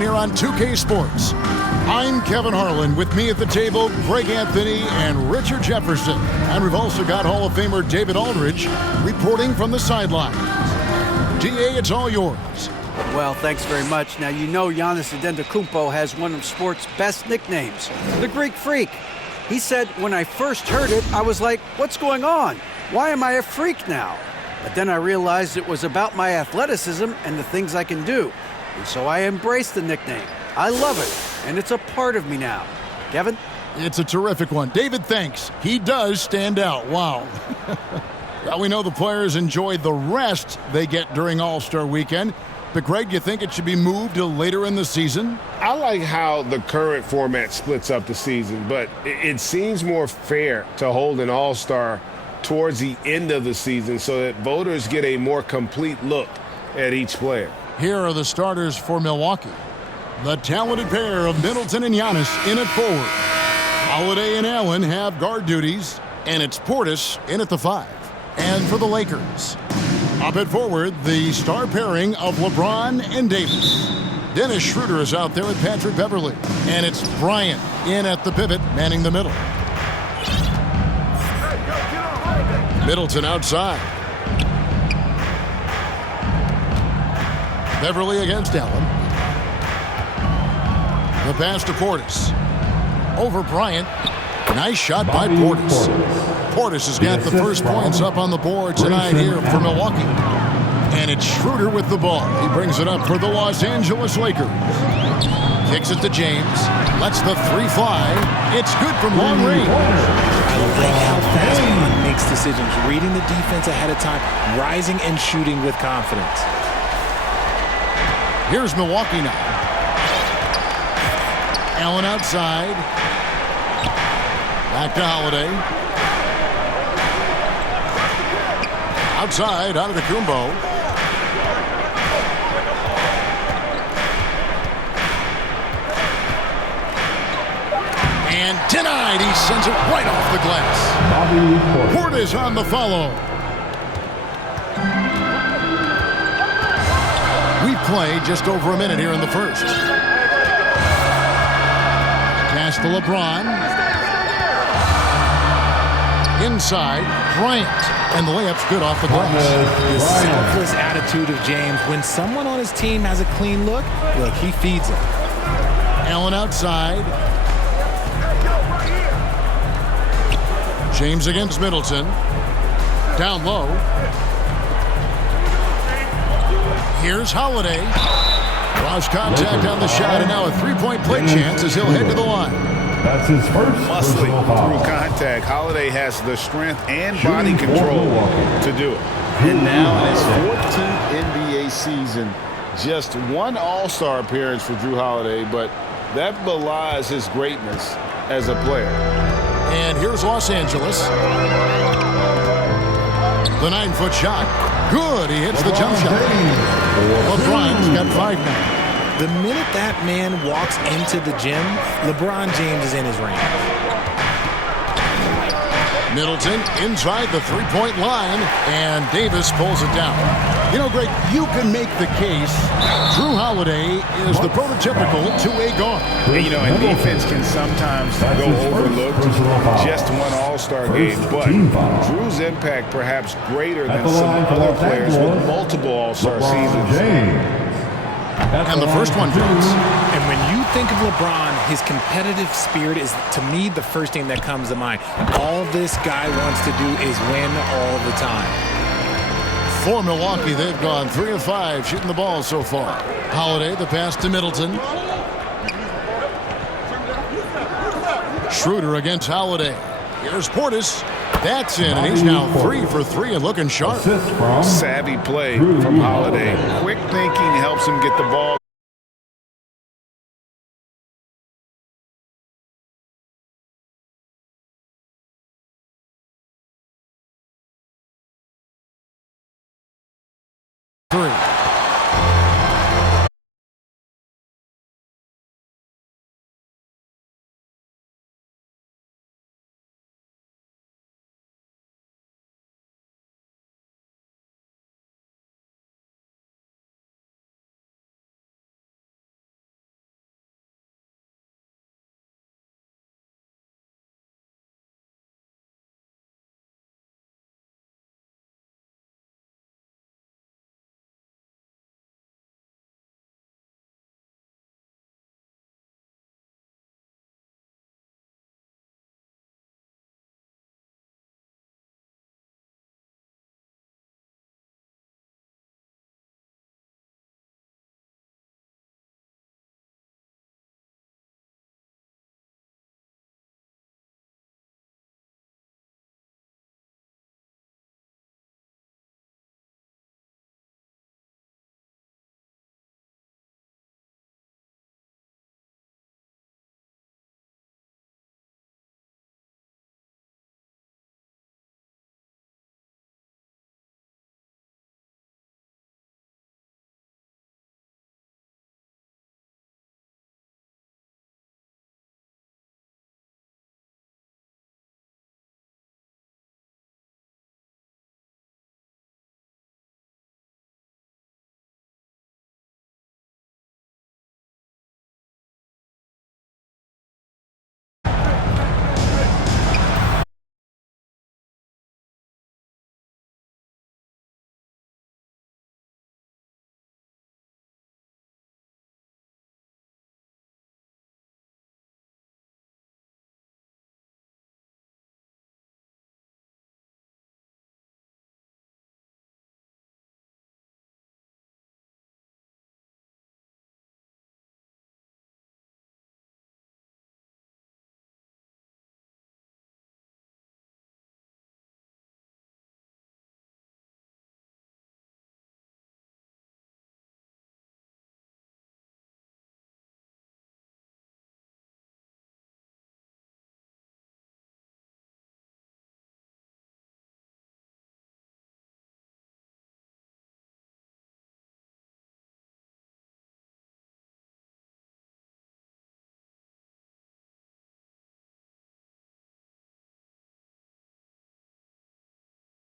Here on 2K Sports. I'm Kevin Harlan. With me at the table, Greg Anthony and Richard Jefferson. And we've also got Hall of Famer David Aldridge reporting from the sidelines. DA, it's all yours. Well, thanks very much. Now, you know Giannis Antetokounmpo has one of sports' best nicknames, the Greek Freak. He said, when I first heard it, I was like, what's going on? Why am I a freak now? But then I realized it was about my athleticism and the things I can do. And so I embraced the nickname. I love it, and it's a part of me now. Kevin? It's a terrific one. David, thanks. He does stand out. Wow. Well, we know the players enjoy the rest they get during All-Star Weekend. But, Greg, you think it should be moved to later in the season? I like how the current format splits up the season, but it seems more fair to hold an All-Star towards the end of the season so that voters get a more complete look at each player. Here are the starters for Milwaukee. The talented pair of Middleton and Giannis in at forward. Holiday and Allen have guard duties, and it's Portis in at the 5. And for the Lakers, up at forward, the star pairing of LeBron and Davis. Dennis Schroeder is out there with Patrick Beverley, and it's Bryant in at the pivot, manning the middle. Middleton outside. Beverley against Allen. The pass to Portis. Over Bryant. Nice shot by Portis. Portis has got the first points up on the board tonight here for Milwaukee. And it's Schroeder with the ball. He brings it up for the Los Angeles Lakers. Kicks it to James. Lets the 3 fly. It's good from long range. I like how fast he makes decisions, reading the defense ahead of time, rising and shooting with confidence. Here's Milwaukee now. Allen outside. Back to Holiday. Outside, out of the Kumbo. And denied. He sends it right off the glass. Portis on the follow. We play just over a minute here in the first. Pass to LeBron. Inside, Bryant. And the layup's good off the glass. The selfless attitude of James. When someone on his team has a clean look, he feeds it. Allen outside. James against Middleton. Down low. Here's Holiday. Lost contact on the shot, and now a three-point play chance as he'll head to the line. That's his first Muscling through contact. Holiday has the strength and body control to do it. And now in his 14th NBA season, just one All-Star appearance for Jrue Holiday, but that belies his greatness as a player. And here's Los Angeles. The 9-foot shot. Good. He hits the jump shot. LeBron's got 5 now. The minute that man walks into the gym, LeBron James is in his range. Middleton inside the three-point line, and Davis pulls it down. You know, Greg, you can make the case Jrue Holiday is the prototypical two-way guard. And defense can sometimes go overlooked. Just one All-Star game, but Jrue's impact perhaps greater than some other players with multiple All-Star seasons. And the first one goes. And when you think of LeBron, his competitive spirit is, to me, the first thing that comes to mind. All this guy wants to do is win all the time. For Milwaukee, they've gone 3 of 5 shooting the ball so far. Holiday, the pass to Middleton. Schroeder against Holiday. Here's Portis. That's in, and he's now 3 for 3 and looking sharp. Savvy play from Holiday. Quick thinking helps him get the ball.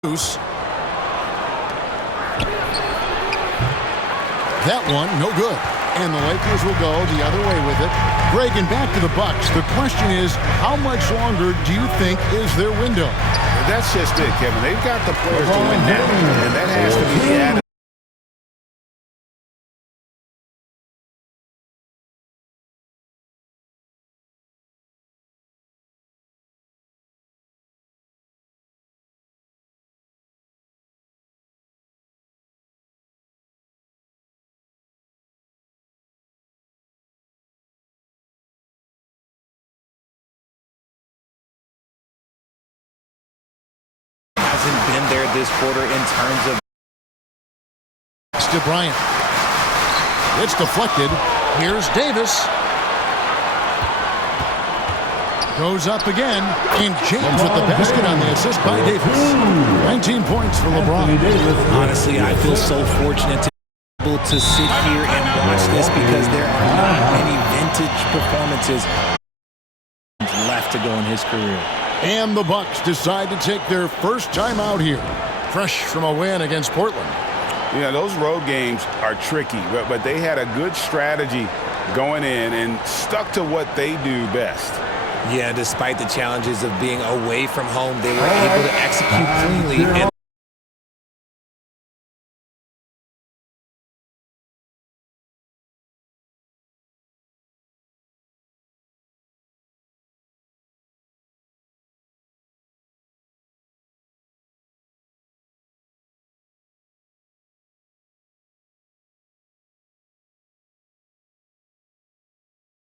That one, no good. And the Lakers will go the other way with it. Greg, and back to the Bucks. The question is, how much longer do you think is their window? That's just it, Kevin. They've got the players to win now, and that has to be the attitude. Hasn't been there this quarter in terms of To Bryant. It's deflected. Here's Davis. Goes up again. And James with the basket on the assist by Davis. 19 points for LeBron. Honestly, I feel so fortunate to be able to sit here and watch this because there are not many vintage performances left to go in his career. And the Bucks decide to take their first time out here. Fresh from a win against Portland. Yeah, those road games are tricky, but they had a good strategy going in and stuck to what they do best. Yeah, despite the challenges of being away from home, they were able to execute cleanly. And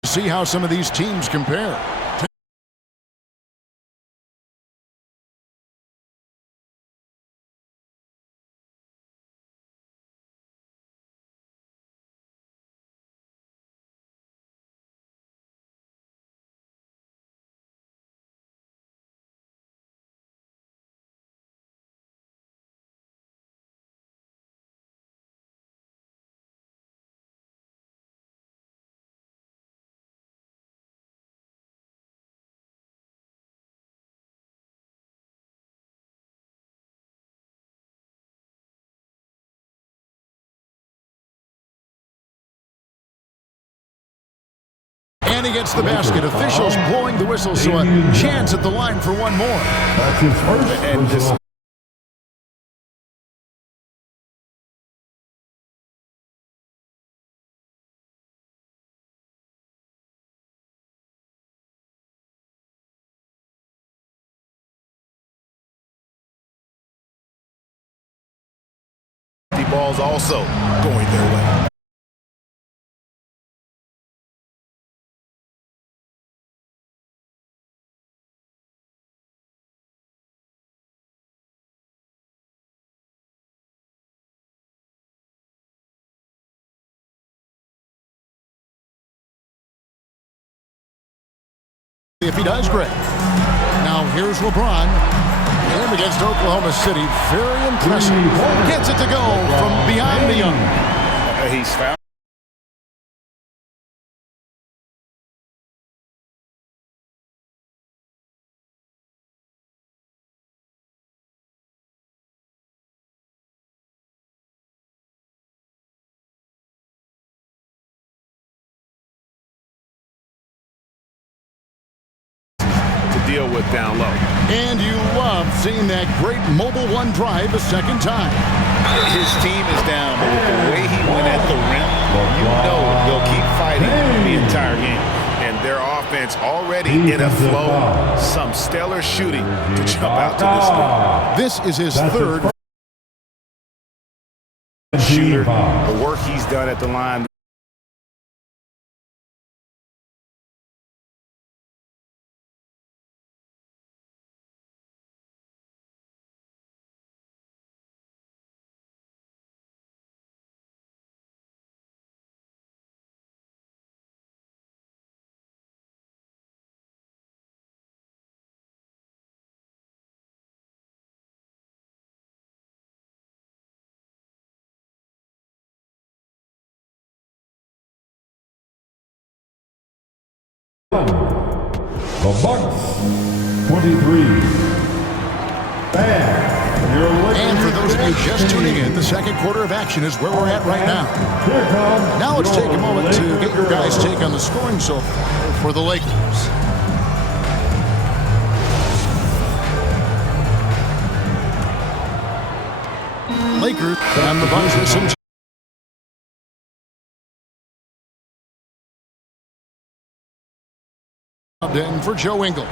see how some of these teams compare. And he gets the basket. Officials blowing the whistle, so a chance at the line for one more. That's his first personal. The ball's also going their way. If he does, Greg. Now here's LeBron. Game against Oklahoma City. Very impressive. Gets it to go from beyond the arc. He's found. Deal with down low. And you love seeing that great mobile one drive a second time. His team is down, but with the way he went at the rim, you know they'll keep fighting the entire game. And their offense already in a flow. Some stellar shooting to jump out to this This is his third. shooter. The work he's done at the line. The Bucks 23. Bam. And for those of you just tuning in, the second quarter of action is where we're at right now. Now let's take a moment to get your guys' take on the scoring so far for the Lakers. Lakers and the Bucks with some in for Joe Ingles.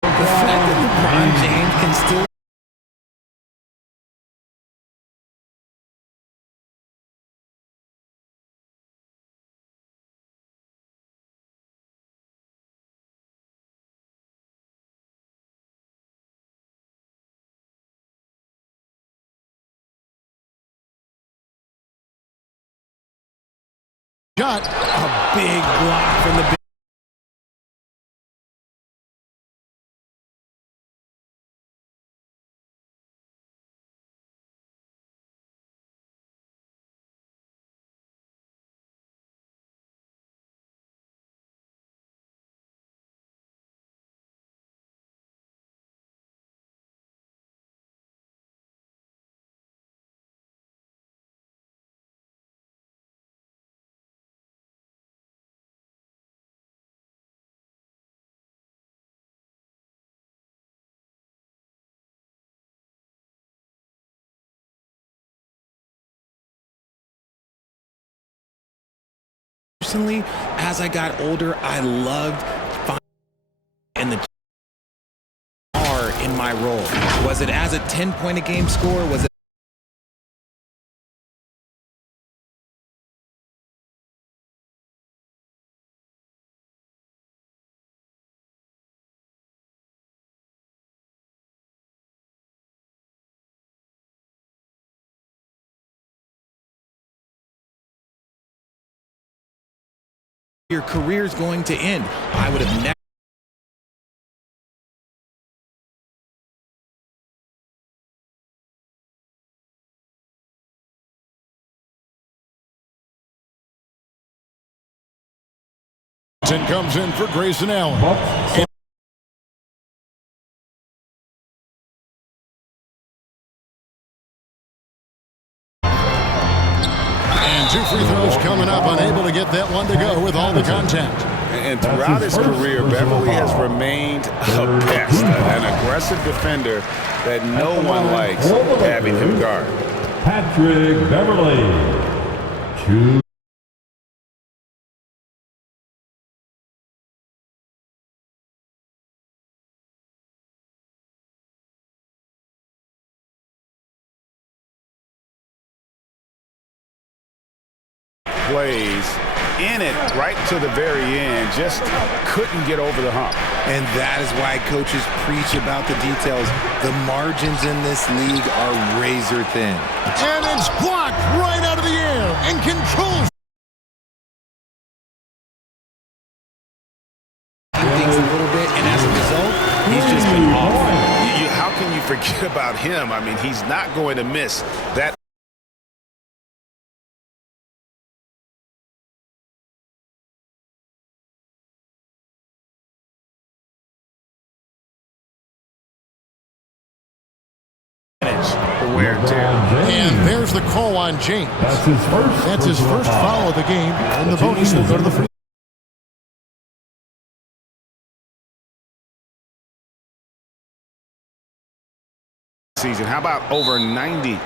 The fact that LeBron James can still Shot. a big block from the big. Personally, as I got older, I loved and the R in my role. Was it as a 10-point-a-game scorer? Was it your career's going to end? I would have never. Comes in for Grayson Allen. And two free throws coming up, unable to get that one to go with all the contact. And throughout his career, Beverly has remained a pest, an aggressive defender that no one likes having him guard. Patrick Beverly. Two. Plays in it right to the very end, just couldn't get over the hump. And that is why coaches preach about the details. The margins in this league are razor thin. And it's blocked right out of the air and controls. Things a little bit, and as a result, he's just been off. How can you forget about him? I mean, he's not going to miss that. And there's the call on James. That's his first foul of the game, and the bonus will go to the free. Season. How about over 90%?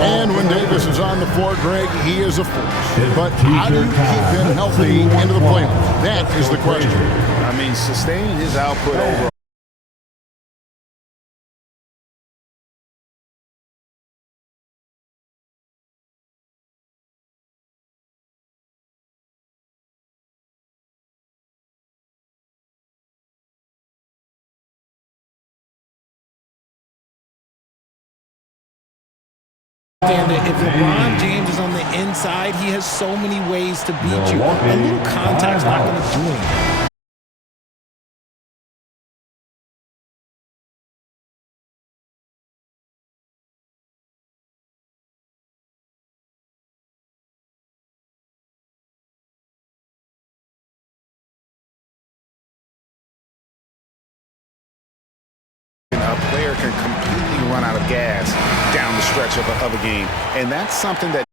And when Davis is on the floor, Greg, he is a force. But how do you keep him healthy into the playoffs? That is the question. I mean, sustaining his output over. Understand that if LeBron James is on the inside, he has so many ways to beat you. A little contact's not going to do anything. can completely run out of gas down the stretch of a game. And that's something that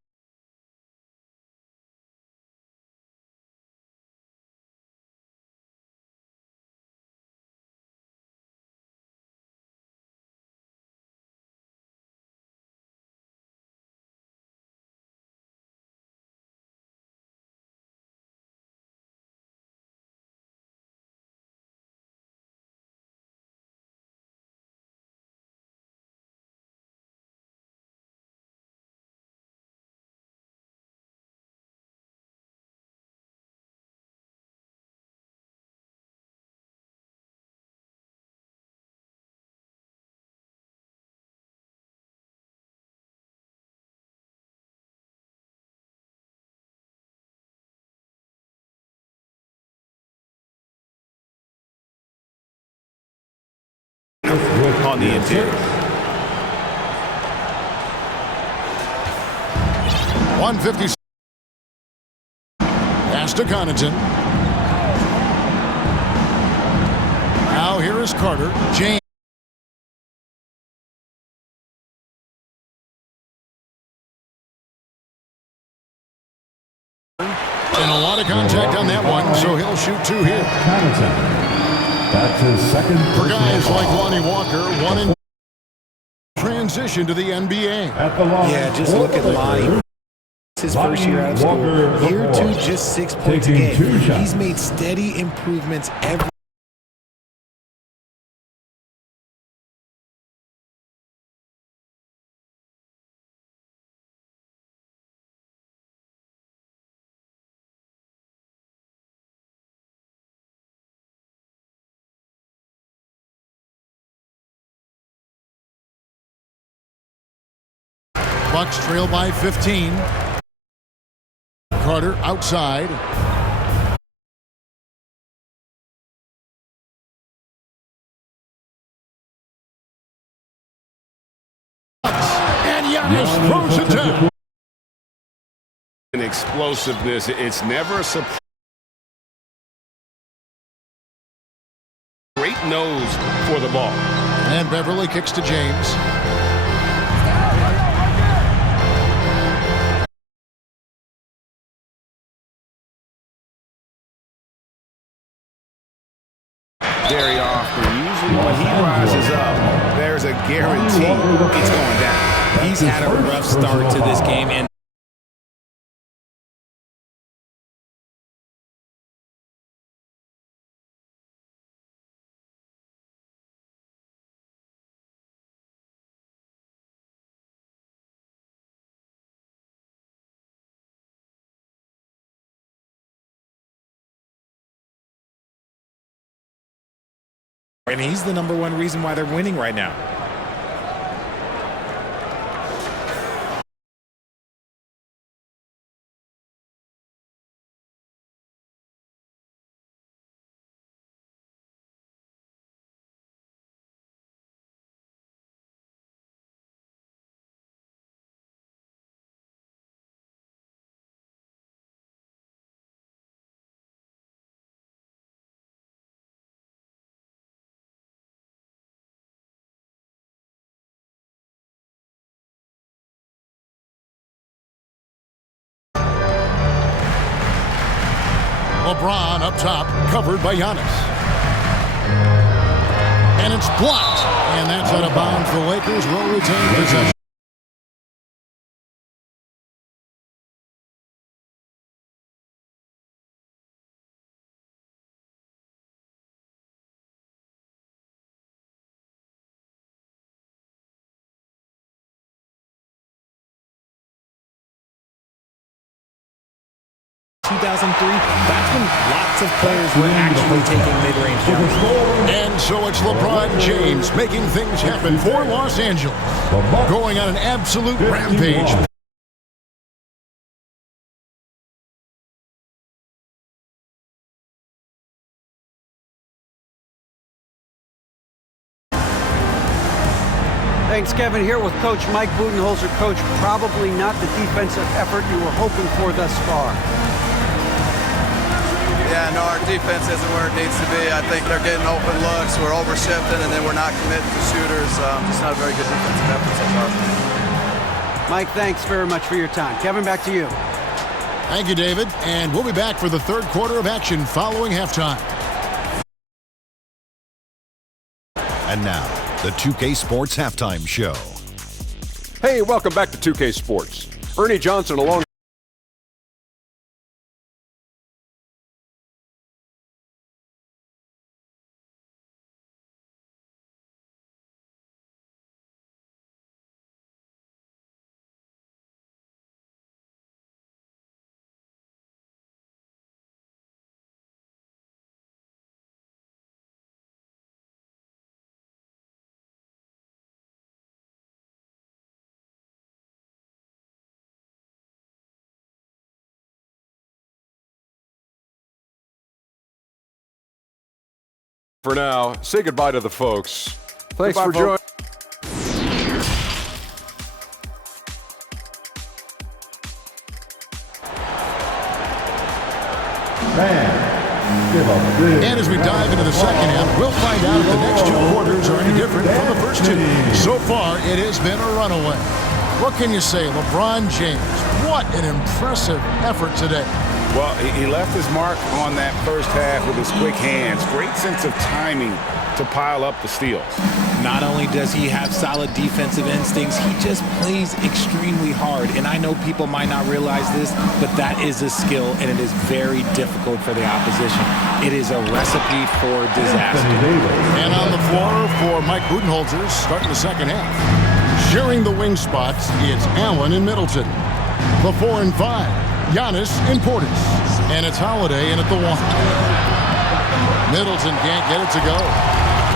on the interior. 150. Pass to Connaughton. Now here is Carter. James. And a lot of contact on that one, so he'll shoot 2 here. That's his second. For guys like Lonnie Walker, one in transition to the NBA. At the line. Yeah, just look at Lonnie. His first year out of school. Year 2, just 6 points a Taking 2 game. shots. He's made steady improvements every. Bucks trail by 15. Carter outside. And Giannis throws it down. And explosiveness, it's never a surprise. Great nose for the ball. And Beverly kicks to James. very often. Usually when he rises up, there's a guarantee it's going down. He's had a rough start to this game, and he's the #1 reason why they're winning right now. LeBron up top, covered by Giannis. And it's blocked. And that's out of bounds. The Lakers will retain possession. That's when lots of players were actually taking mid-range jumpers. And so it's LeBron James making things happen for Los Angeles. Going on an absolute rampage. Thanks, Kevin. Here with Coach Mike Budenholzer. Coach, probably not the defensive effort you were hoping for thus far. Yeah, no, our defense isn't where it needs to be. I think they're getting open looks. We're overshifting, and then we're not committing to shooters. Just not a very good defensive effort so far. Mike, thanks very much for your time. Kevin, back to you. Thank you, David. And we'll be back for the third quarter of action following halftime. And now, the 2K Sports Halftime Show. Hey, welcome back to 2K Sports. Ernie Johnson along. For now, say goodbye to the folks. Thanks for joining. And as we dive into the second half, we'll find out if the next two quarters are any different from the first two. So far, it has been a runaway. What can you say, LeBron James? What an impressive effort today. Well, he left his mark on that first half with his quick hands. Great sense of timing to pile up the steals. Not only does he have solid defensive instincts, he just plays extremely hard. And I know people might not realize this, but that is a skill, and it is very difficult for the opposition. It is a recipe for disaster. And on the floor for Mike Budenholzer, starting the second half. Sharing the wing spots, it's Allen and Middleton. The 4 and 5. Giannis and Portis. And it's Holiday in at the 1. Middleton can't get it to go.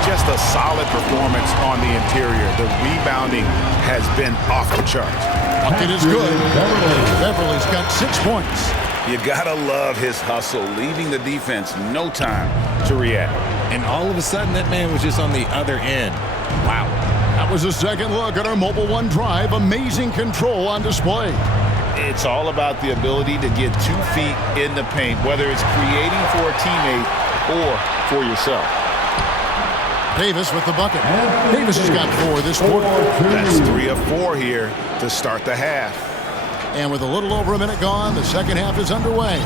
Just a solid performance on the interior. The rebounding has been off the charts. Bucket is good. Beverly's got 6 points. You gotta love his hustle, leaving the defense no time to react. And all of a sudden, that man was just on the other end. Wow. That was a second look at our Mobile One drive. Amazing control on display. It's all about the ability to get 2 feet in the paint, whether it's creating for a teammate or for yourself. Davis with the bucket. Davis has got 4 this quarter. That's 3 of 4 here to start the half. And with a little over a minute gone, the second half is underway.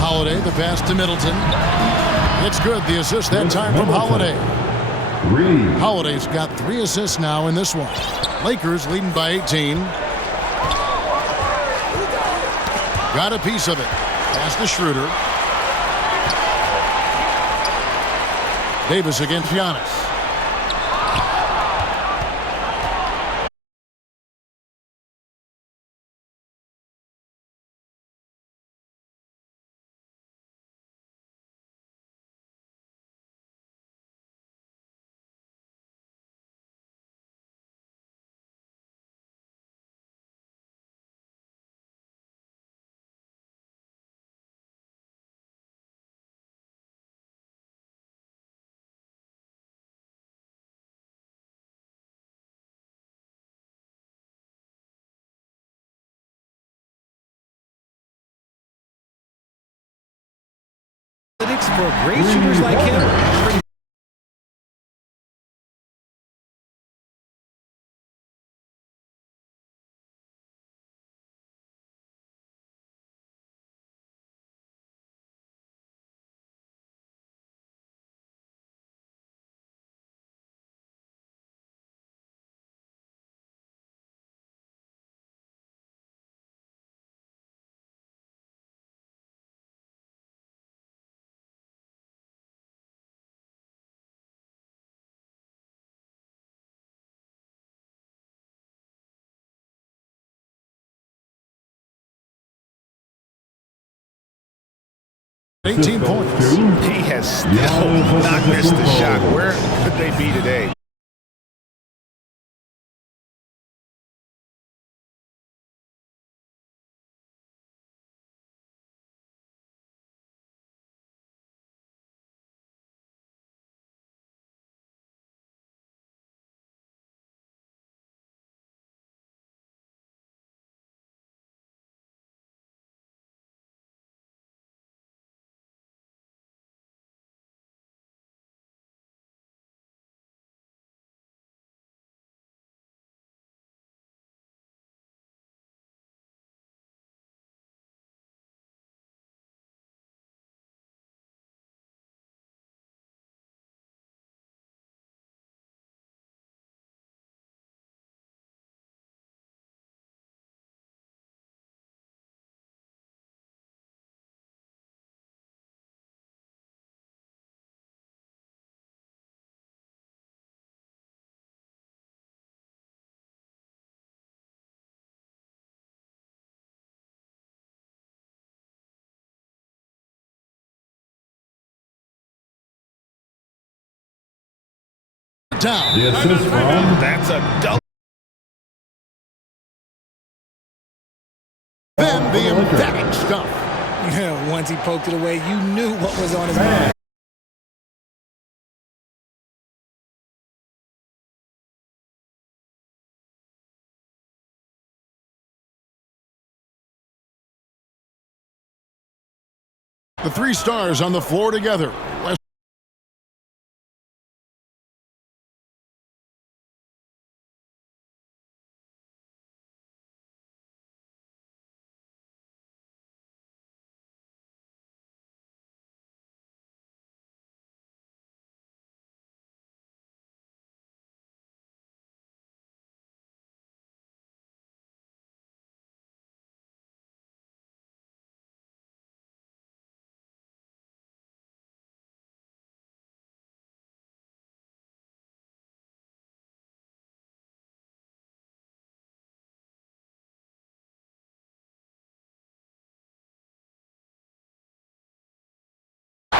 Holiday, the pass to Middleton. It's good. The assist that time from Holiday. Holiday's got 3 assists now in this one. Lakers leading by 18. Got a piece of it. Pass to Schroeder. Davis against Giannis. For great shooters like him, – 18 points. He has still not missed a shot. Where could they be today? down. The assist from That's a double. Then the emphatic stuff. Yeah, once he poked it away, you knew what was on his mind. The three stars on the floor together.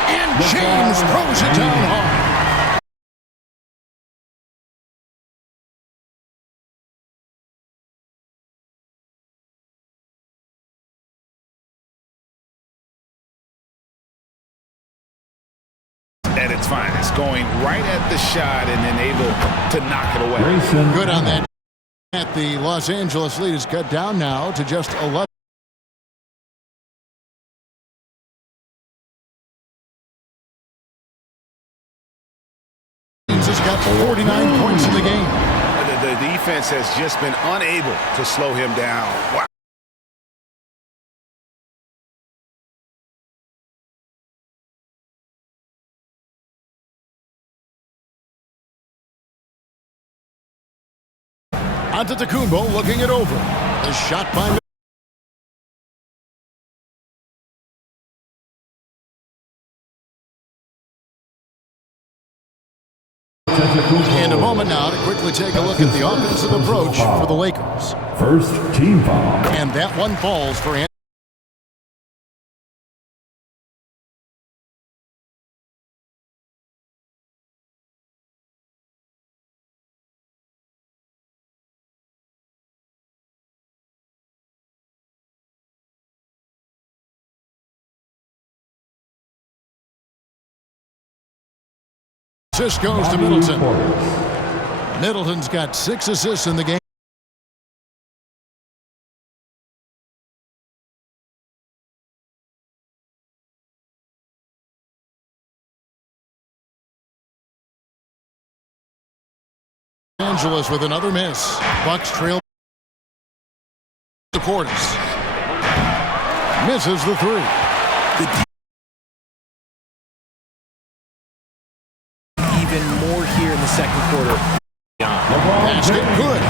And James throws it down hard. At its finest, going right at the shot and then able to knock it away. Grayson. Good on that. The Los Angeles lead is cut down now to just 11. James has got 49 points in the game. The defense has just been unable to slow him down. Wow. Antetokounmpo looking it over. The shot by in a moment now to quickly take a look at the offensive approach for the Lakers. First team foul. And that one falls for Anthony. Assist goes to Middleton. Middleton's got 6 assists in the game. Angeles with another miss. Bucks trail the Portis. Misses the three. Even more here in the second quarter. Basket good.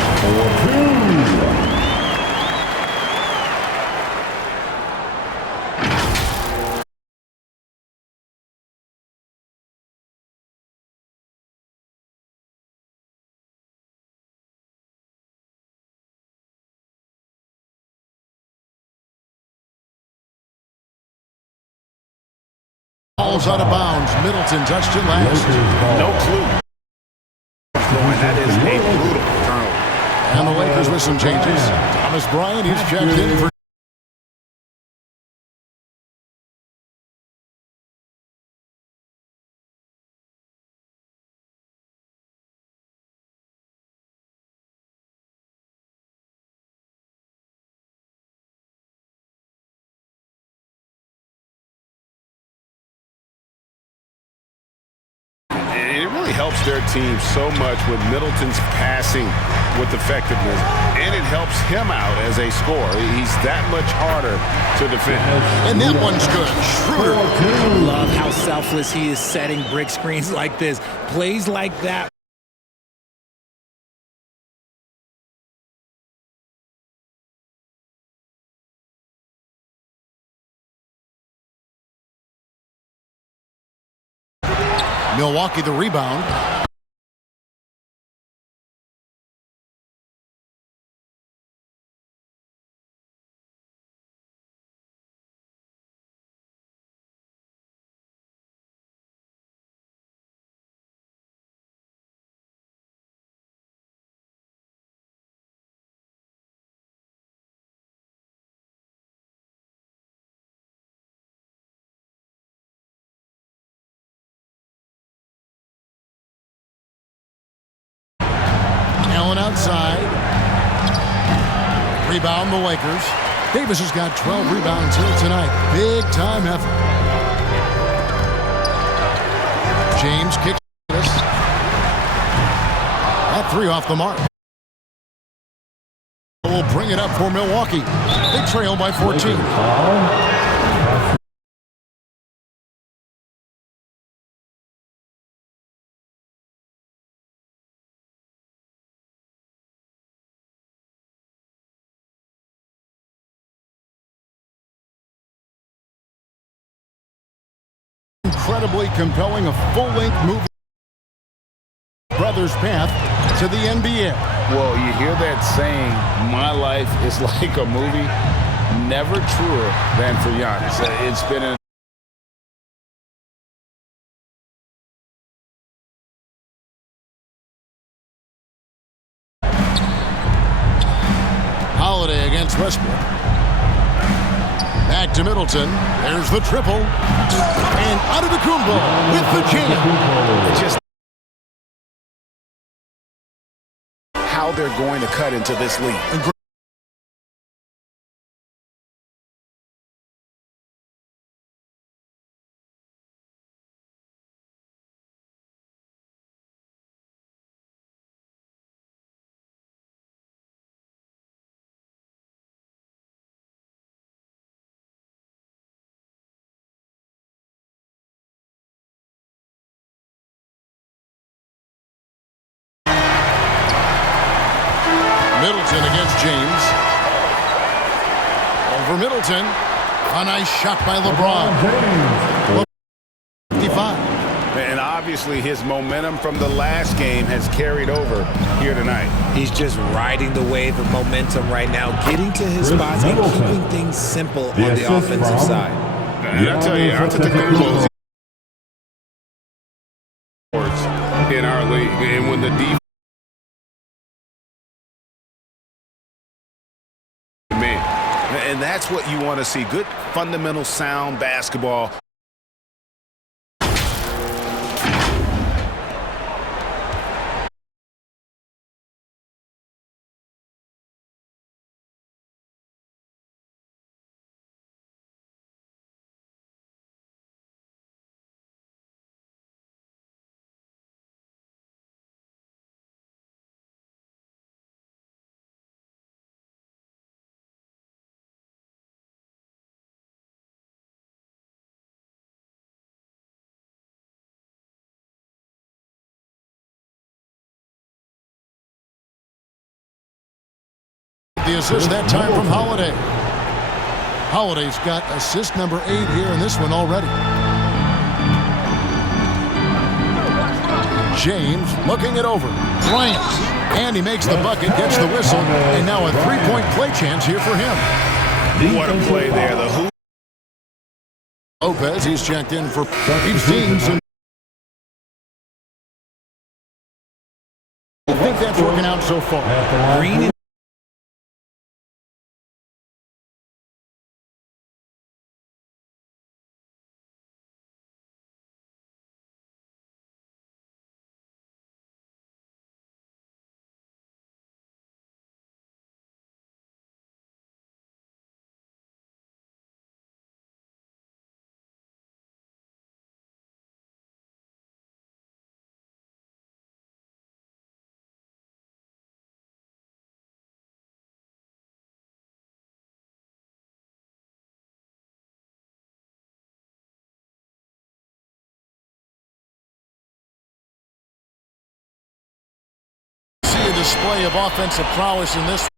Ball's out of bounds. Middleton touched it last. No clue. That is a brutal turnover. And the Lakers with some changes. Thomas Bryant, he's checked in for It really helps their team so much with Middleton's passing with effectiveness, and it helps him out as a scorer. He's that much harder to defend. and that one's good. Schroeder. Love how selfless he is setting brick screens like this. Plays like that. Milwaukee the rebound. Allen outside. Rebound the Lakers. Davis has got 12 rebounds here tonight. Big time effort. James kicks this. That three off the mark. Will bring it up for Milwaukee. They trail by 14. Incredibly compelling, a full-length movie. Brothers' path to the NBA. Well, you hear that saying, my life is like a movie. Never truer than for Giannis. It's been an Holiday against Westbrook. Back to Middleton. There's the triple. And Antetokounmpo with the jam. It's just how they're going to cut into this lead. Middleton against James. Over Middleton. A nice shot by LeBron. 55. And obviously his momentum from the last game has carried over here tonight. He's just riding the wave of momentum right now, getting to his spots and keeping things simple on the offensive side. And I tell you, Antetokounmpo in our league, and when the defense, and that's what you want to see. Good, fundamental, sound basketball. The assist that time from Holiday. Holiday's got assist number 8 here in this one already. James looking it over. Bryant. And he makes the bucket, gets the whistle, and now a three-point play chance here for him. What a play there. The hoop. Lopez, he's checked in for each team. I think that's working out so far. Green See a display of offensive prowess in this.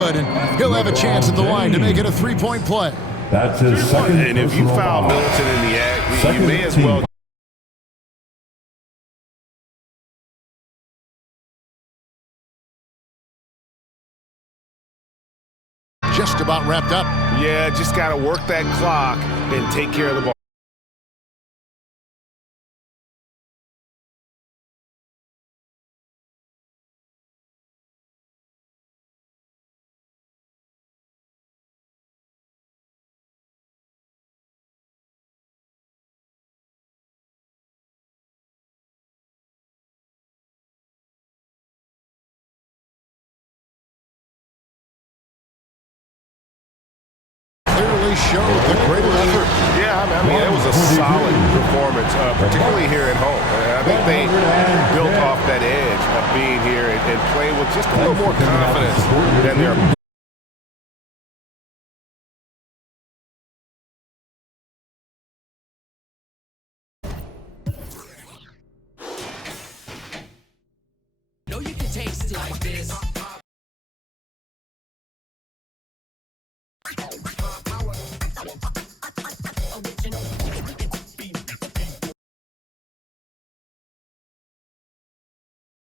And he'll have a chance at the line to make it a three-point play. That's his second And if you personal foul foul. Middleton in the act, you Second may as team well. Just about wrapped up. Yeah, just got to work that clock and take care of the ball. Clearly showed the greater effort. Yeah, I mean, it was a solid performance, particularly here at home. I think they built off that edge of being here and playing with just a little more confidence than their. No, you can taste it like this.